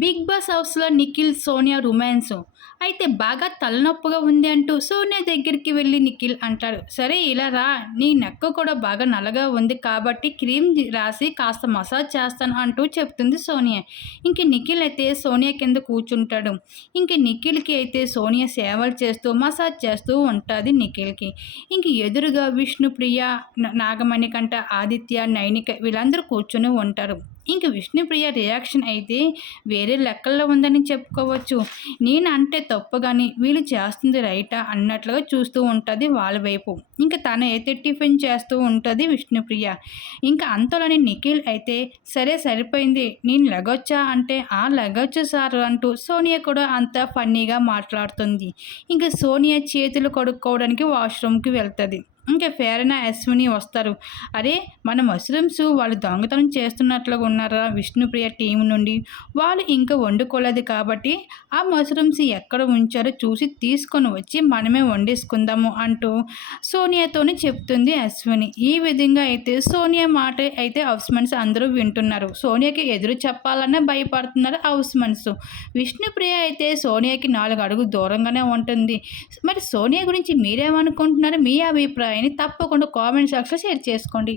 Big boss హౌస్లో Nikhil Sonia romance. అయితే బాగా తలనొప్పిగా ఉంది అంటూ సోనియా దగ్గరికి వెళ్ళి నిఖిల్ అంటాడు సరే ఇలా రా నీ నెక్క కూడా బాగా నల్లగా ఉంది కాబట్టి క్రీమ్ రాసి కాస్త మసాజ్ చేస్తాను అంటూ చెప్తుంది సోనియా. ఇంక నిఖిల్ అయితే సోనియా కింద కూర్చుంటాడు. ఇంక నిఖిల్కి అయితే సోనియా సేవలు చేస్తూ మసాజ్ చేస్తూ ఉంటుంది నిఖిల్కి. ఇంక ఎదురుగా విష్ణుప్రియ నాగమణికంట ఆదిత్య నైనిక వీళ్ళందరూ కూర్చొని ఉంటారు. ఇంక విష్ణుప్రియ రియాక్షన్ అయితే వేరే లెక్కల్లో ఉందని చెప్పుకోవచ్చు. నేను అంటే తప్పు కానీ వీళ్ళు చేస్తుంది రైటా అన్నట్లుగా చూస్తూ ఉంటుంది వాళ్ళ వైపు. ఇంకా తన అయితే టిఫిన్ చేస్తూ ఉంటుంది విష్ణుప్రియ. ఇంకా అంతలోని నిఖిల్ అయితే సరే సరిపోయింది నేను లెగొచ్చా అంటే ఆ లెగొచ్చు సార్ అంటూ సోనియా కూడా అంత ఫన్నీగా మాట్లాడుతుంది. ఇంకా సోనియా చేతులు కడుక్కోవడానికి వాష్రూమ్కి వెళ్తుంది. ఇంకా ఫేరనా అశ్విని వస్తారు. అరే మన మష్రూమ్స్ వాళ్ళు దొంగతనం చేస్తున్నట్లుగా ఉన్నారా విష్ణుప్రియ టీం నుండి? వాళ్ళు ఇంకా వండుకోలేదు కాబట్టి ఆ మష్రూమ్స్ ఎక్కడ ఉంచారో చూసి తీసుకొని వచ్చి మనమే వండేసుకుందాము అంటూ సోనియాతోనే చెప్తుంది అశ్విని. ఈ విధంగా అయితే సోనియా మాట అయితే హౌస్ అందరూ వింటున్నారు. సోనియాకి ఎదురు చెప్పాలన్నా భయపడుతున్నారు హౌస్ మన్స్ విష్ణుప్రియ అయితే సోనియాకి నాలుగు అడుగు దూరంగానే ఉంటుంది. మరి సోనియా గురించి మీరేమనుకుంటున్నారు? మీ అభిప్రాయం? అభిప్రాయాన్ని తప్పకుండా కామెంట్ సెక్షన్లో షేర్ చేసుకోండి.